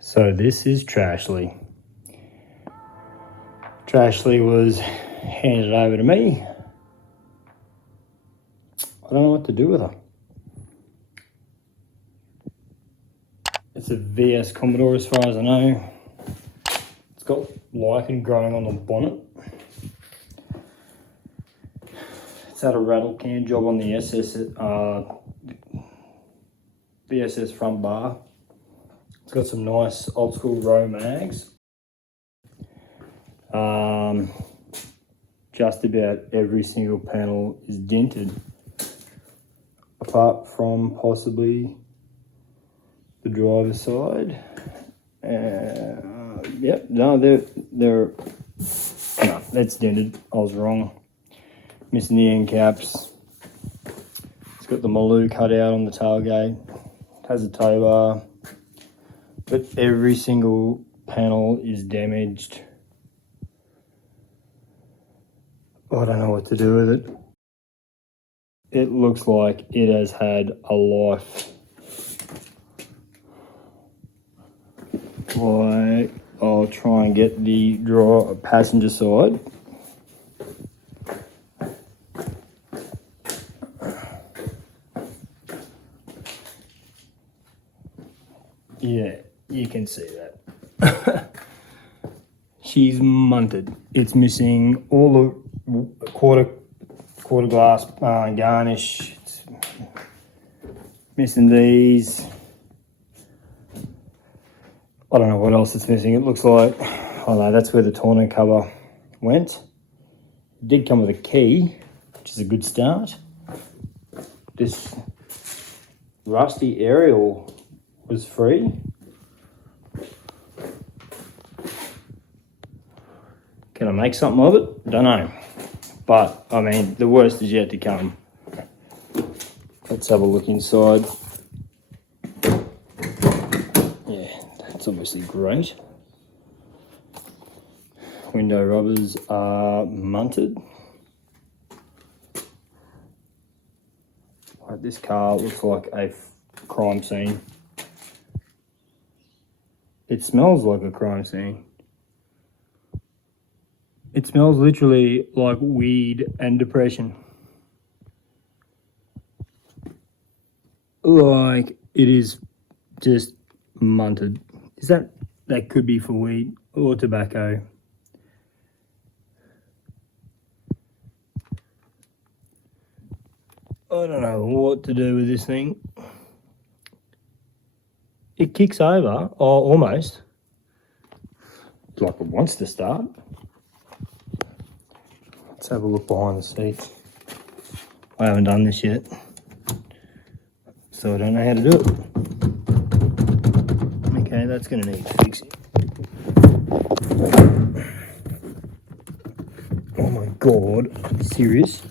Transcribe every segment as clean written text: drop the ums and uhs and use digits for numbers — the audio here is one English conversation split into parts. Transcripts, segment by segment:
So this is Trashley. Trashley was handed over to me. I don't know what to do with her. It's a VS Commodore as far as I know. It's got lichen growing on the bonnet. It's had a rattle can job on the VSS front bar. It's got some nice old school row mags. Just about every single panel is dented, apart from possibly the driver's side. Yep, no, they're no, that's dented. I was wrong. Missing the end caps. It's got the Maloo cut out on the tailgate. It has a tow bar, but every single panel is damaged. I don't know what to do with it. It looks like it has had a life. Like, I'll try and get the passenger side. Yeah, you can see that. She's munted. It's missing all the quarter glass garnish. It's missing these. I don't know what else it's missing. It looks like, I don't know, that's where the tonneau cover went. It did come with a key, which is a good start. This rusty aerial was free. Can I make something of it? Don't know. But, I mean, the worst is yet to come. Let's have a look inside. Yeah, that's obviously great. Window rubbers are munted. Like, this car looks like a crime scene. It smells like a crime scene. It smells literally like weed and depression. Like, it is just munted. Is that could be for weed or tobacco? I don't know what to do with this thing. It kicks over, almost. It's like it wants to start. Let's have a look behind the seats. I haven't done this yet, so I don't know how to do it. Okay, that's going to need fixing. Oh my god, are you serious?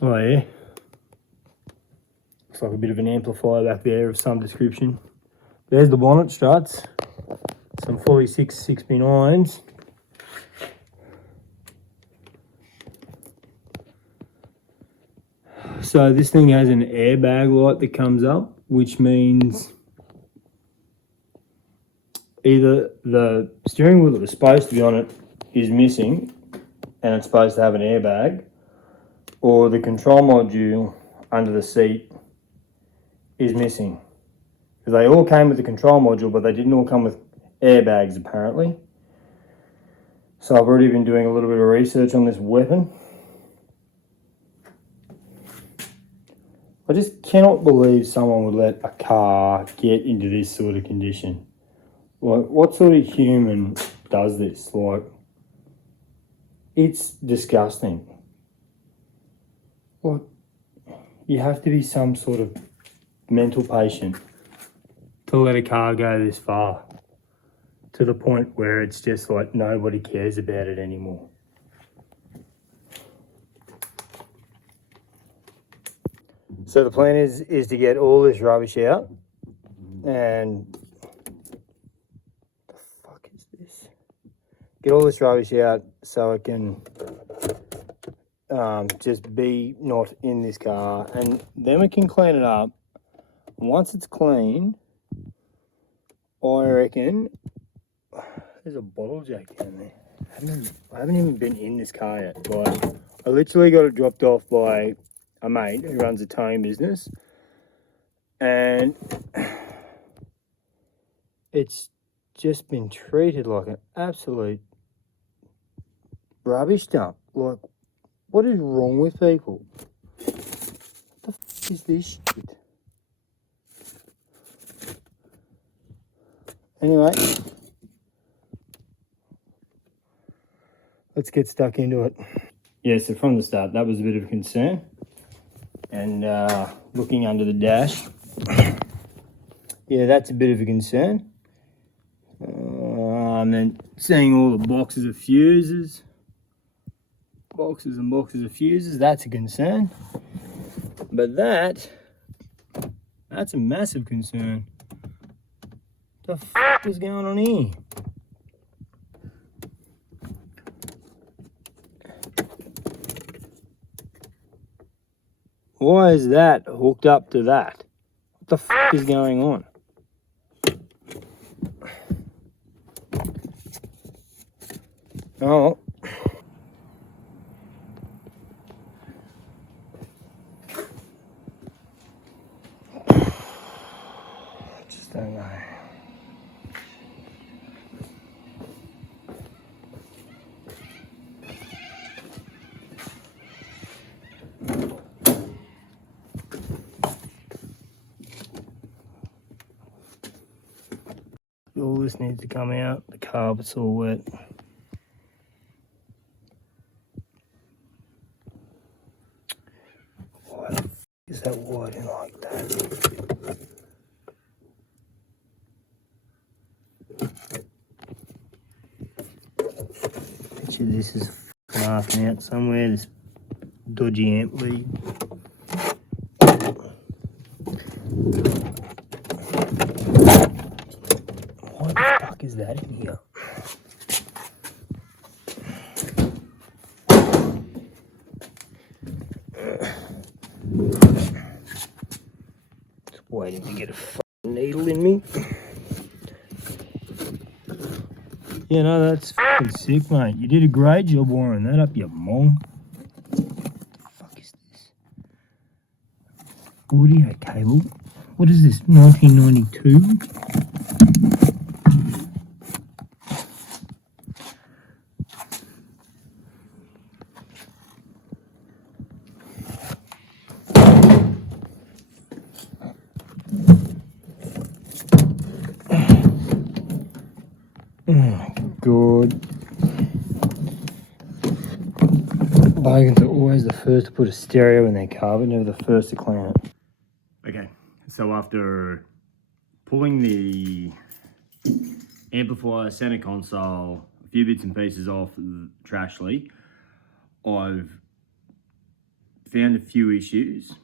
Oh yeah. Looks like a bit of an amplifier back there of some description. There's the bonnet struts. Some 46 6p9s. So this thing has an airbag light that comes up, which means either the steering wheel that was supposed to be on it is missing and it's supposed to have an airbag, or the control module under the seat is missing. Because they all came with the control module, but they didn't all come with airbags apparently. So I've already been doing a little bit of research on this weapon. I just cannot believe someone would let a car get into this sort of condition. Like, what sort of human does this? Like, it's disgusting. Like, you have to be some sort of mental patient to let a car go this far, to the point where it's just like nobody cares about it anymore. So the plan is to get all this rubbish out, and the fuck is this? Get all this rubbish out so I can just be not in this car, and then we can clean it up. Once it's clean, I reckon there's a bottle jack down there. I haven't even been in this car yet. Like, I literally got it dropped off by a mate who runs a towing business, and it's just been treated like an absolute rubbish dump. Like, what is wrong with people? What the f is this shit? Anyway, let's get stuck into it. Yeah, so from the start, that was a bit of a concern. And looking under the dash, yeah, that's a bit of a concern. And then seeing all the boxes of fuses, boxes and boxes of fuses, that's a concern. But that's a massive concern. What the f is going on here? Why is that hooked up to that? What the f is going on? Oh. I just don't know. All this needs to come out. The carpet's all wet. Why the f is that widening like that? Picture this is laughing out somewhere, this dodgy amp lead. Why the fuck is that in here? Just waiting to get a fucking needle in me. Yeah, no, that's fucking sick, mate. You did a great job wiring that up, you mong. What the fuck is this? Audio cable? What is this, 1992? Oh my god. Bogans are always the first to put a stereo in their car, but never the first to clean it. Okay, so after pulling the amplifier, center console, a few bits and pieces off Trashley, I've found a few issues.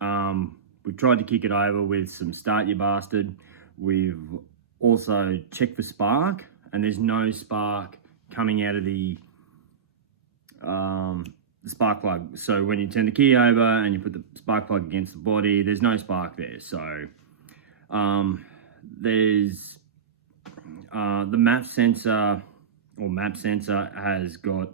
We've tried to kick it over with some Start You Bastard. We've also checked for spark, and there's no spark coming out of the spark plug. So when you turn the key over and you put the spark plug against the body, there's no spark there. So there's the map sensor has got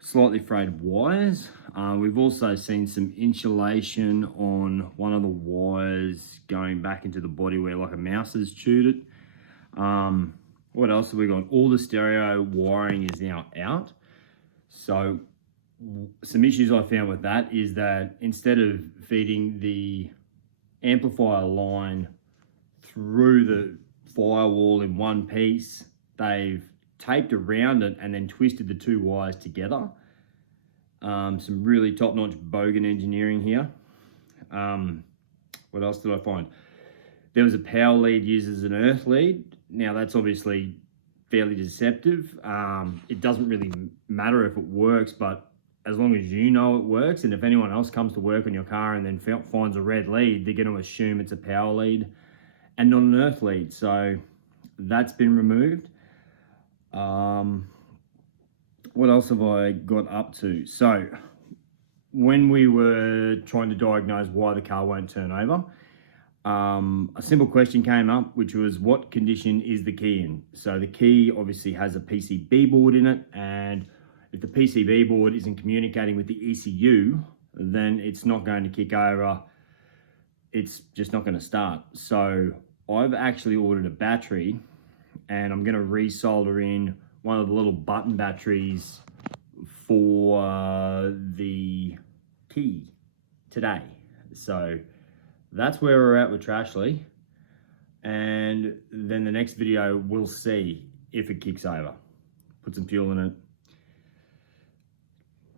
slightly frayed wires. We've also seen some insulation on one of the wires going back into the body where like a mouse has chewed it. What else have we got? All the stereo wiring is now out. So some issues I found with that is that instead of feeding the amplifier line through the firewall in one piece, they've taped around it and then twisted the two wires together. Some really top-notch bogan engineering here. What else did I find? There was a power lead used as an earth lead. Now that's obviously fairly deceptive. It doesn't really matter if it works, but as long as you know it works, and if anyone else comes to work on your car and then finds a red lead, they're going to assume it's a power lead and not an earth lead. So that's been removed. What what else have I got up to? So when we were trying to diagnose why the car won't turn over, a simple question came up, which was, what condition is the key in? So the key obviously has a PCB board in it, and if the PCB board isn't communicating with the ECU, then it's not going to kick over. It's just not going to start. So I've actually ordered a battery, and I'm going to resolder in one of the little button batteries for the key today. So that's where we're at with Trashley, and then the next video we'll see if it kicks over. Put some fuel in it,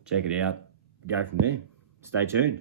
check it out, go from there. Stay tuned.